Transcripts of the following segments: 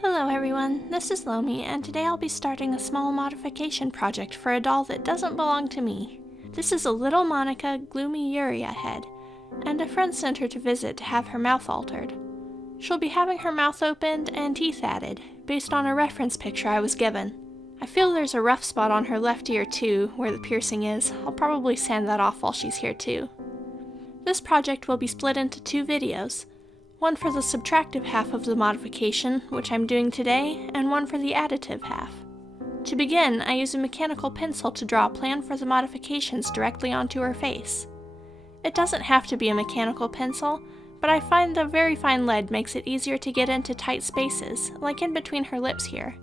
Hello everyone, this is Lomi, and today I'll be starting a small modification project for a doll that doesn't belong to me. This is a little Monica gloomy Uria head, and a friend sent her to visit to have her mouth altered. She'll be having her mouth opened and teeth added, based on a reference picture I was given. I feel there's a rough spot on her left ear too, where the piercing is. I'll probably sand that off while she's here too. This project will be split into 2 videos. One for the subtractive half of the modification, which I'm doing today, and one for the additive half. To begin, I use a mechanical pencil to draw a plan for the modifications directly onto her face. It doesn't have to be a mechanical pencil, but I find the very fine lead makes it easier to get into tight spaces, like in between her lips here.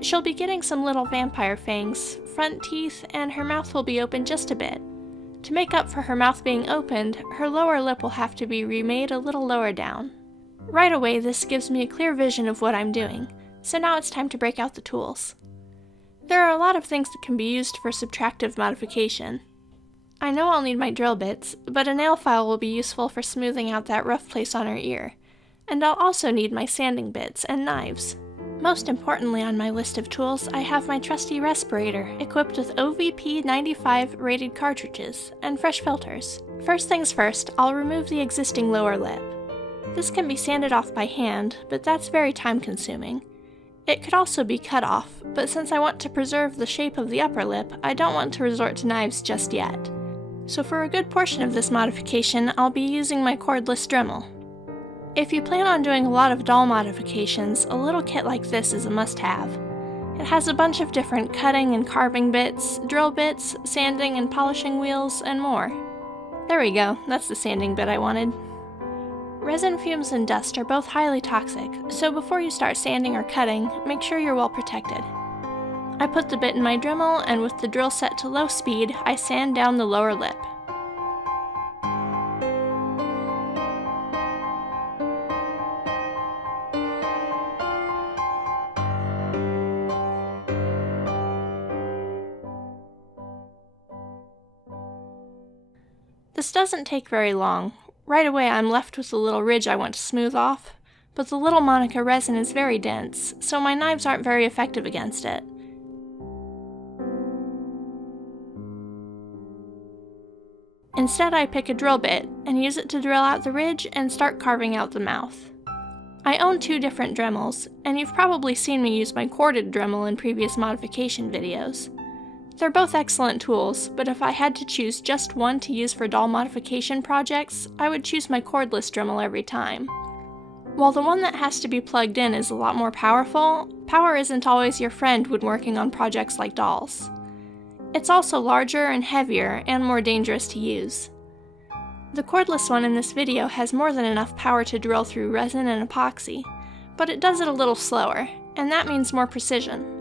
She'll be getting some little vampire fangs, front teeth, and her mouth will be open just a bit. To make up for her mouth being opened, her lower lip will have to be remade a little lower down. Right away, this gives me a clear vision of what I'm doing, so now it's time to break out the tools. There are a lot of things that can be used for subtractive modification. I know I'll need my drill bits, but a nail file will be useful for smoothing out that rough place on her ear, and I'll also need my sanding bits and knives. Most importantly on my list of tools, I have my trusty respirator, equipped with OVP 95 rated cartridges, and fresh filters. First things first, I'll remove the existing lower lip. This can be sanded off by hand, but that's very time consuming. It could also be cut off, but since I want to preserve the shape of the upper lip, I don't want to resort to knives just yet. So for a good portion of this modification, I'll be using my cordless Dremel. If you plan on doing a lot of doll modifications, a little kit like this is a must-have. It has a bunch of different cutting and carving bits, drill bits, sanding and polishing wheels, and more. There we go, that's the sanding bit I wanted. Resin fumes and dust are both highly toxic, so before you start sanding or cutting, make sure you're well protected. I put the bit in my Dremel, and with the drill set to low speed, I sand down the lower lip. This doesn't take very long. Right away I'm left with a little ridge I want to smooth off, but the little Monica resin is very dense, so my knives aren't very effective against it. Instead I pick a drill bit and use it to drill out the ridge and start carving out the mouth. I own 2 different Dremels, and you've probably seen me use my corded Dremel in previous modification videos. They're both excellent tools, but if I had to choose just one to use for doll modification projects, I would choose my cordless Dremel every time. While the one that has to be plugged in is a lot more powerful, power isn't always your friend when working on projects like dolls. It's also larger and heavier and more dangerous to use. The cordless one in this video has more than enough power to drill through resin and epoxy, but it does it a little slower, and that means more precision.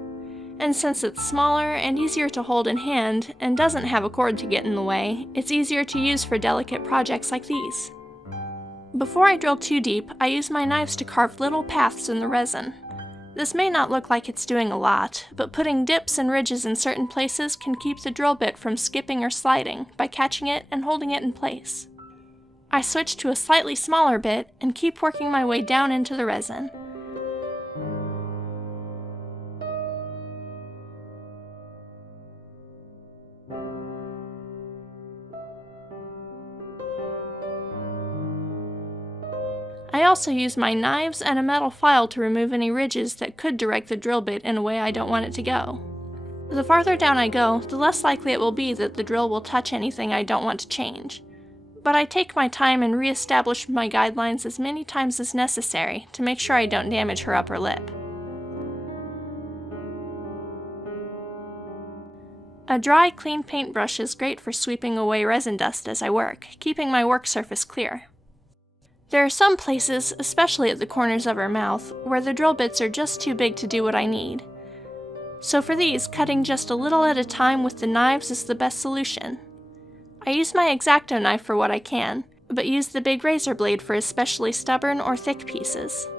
And since it's smaller and easier to hold in hand and doesn't have a cord to get in the way, it's easier to use for delicate projects like these. Before I drill too deep, I use my knives to carve little paths in the resin. This may not look like it's doing a lot, but putting dips and ridges in certain places can keep the drill bit from skipping or sliding by catching it and holding it in place. I switch to a slightly smaller bit and keep working my way down into the resin. I also use my knives and a metal file to remove any ridges that could direct the drill bit in a way I don't want it to go. The farther down I go, the less likely it will be that the drill will touch anything I don't want to change. But I take my time and re-establish my guidelines as many times as necessary to make sure I don't damage her upper lip. A dry, clean paintbrush is great for sweeping away resin dust as I work, keeping my work surface clear. There are some places, especially at the corners of her mouth, where the drill bits are just too big to do what I need. So for these, cutting just a little at a time with the knives is the best solution. I use my X-Acto knife for what I can, but use the big razor blade for especially stubborn or thick pieces.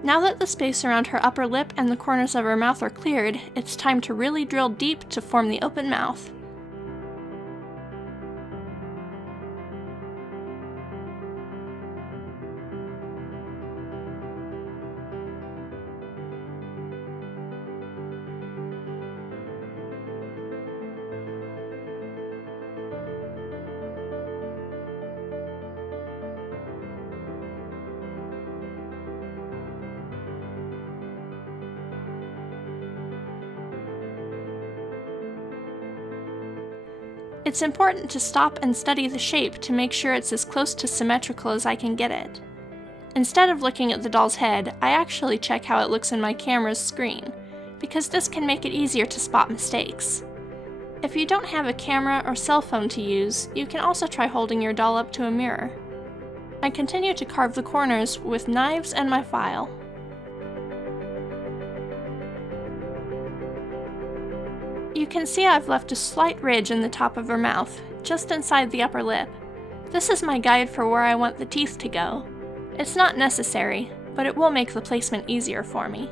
Now that the space around her upper lip and the corners of her mouth are cleared, it's time to really drill deep to form the open mouth. It's important to stop and study the shape to make sure it's as close to symmetrical as I can get it. Instead of looking at the doll's head, I actually check how it looks in my camera's screen, because this can make it easier to spot mistakes. If you don't have a camera or cell phone to use, you can also try holding your doll up to a mirror. I continue to carve the corners with knives and my file. You can see I've left a slight ridge in the top of her mouth, just inside the upper lip. This is my guide for where I want the teeth to go. It's not necessary, but it will make the placement easier for me.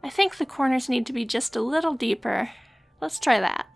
I think the corners need to be just a little deeper. Let's try that.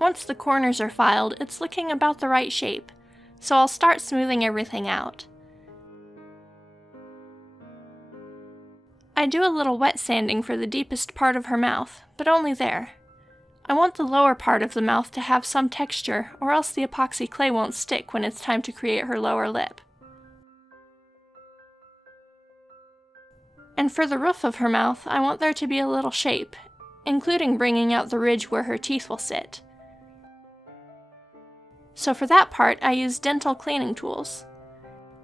Once the corners are filed, it's looking about the right shape, so I'll start smoothing everything out. I do a little wet sanding for the deepest part of her mouth, but only there. I want the lower part of the mouth to have some texture, or else the epoxy clay won't stick when it's time to create her lower lip. And for the roof of her mouth, I want there to be a little shape, including bringing out the ridge where her teeth will sit. So for that part, I use dental cleaning tools.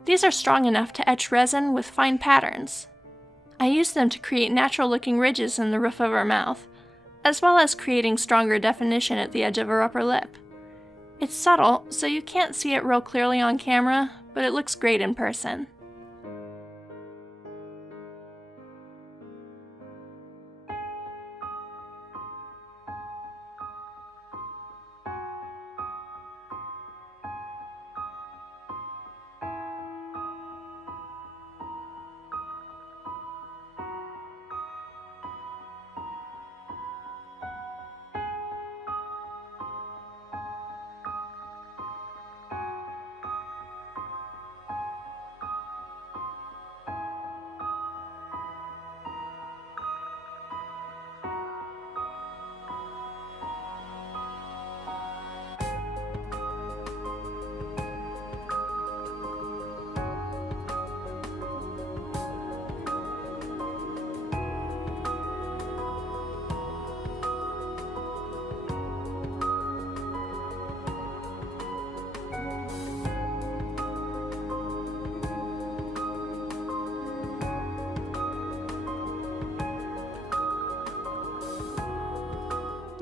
These are strong enough to etch resin with fine patterns. I use them to create natural-looking ridges in the roof of her mouth, as well as creating stronger definition at the edge of her upper lip. It's subtle, so you can't see it real clearly on camera, but it looks great in person.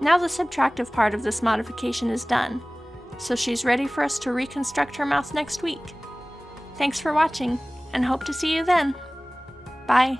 Now the subtractive part of this modification is done, so she's ready for us to reconstruct her mouth next week. Thanks for watching, and hope to see you then. Bye!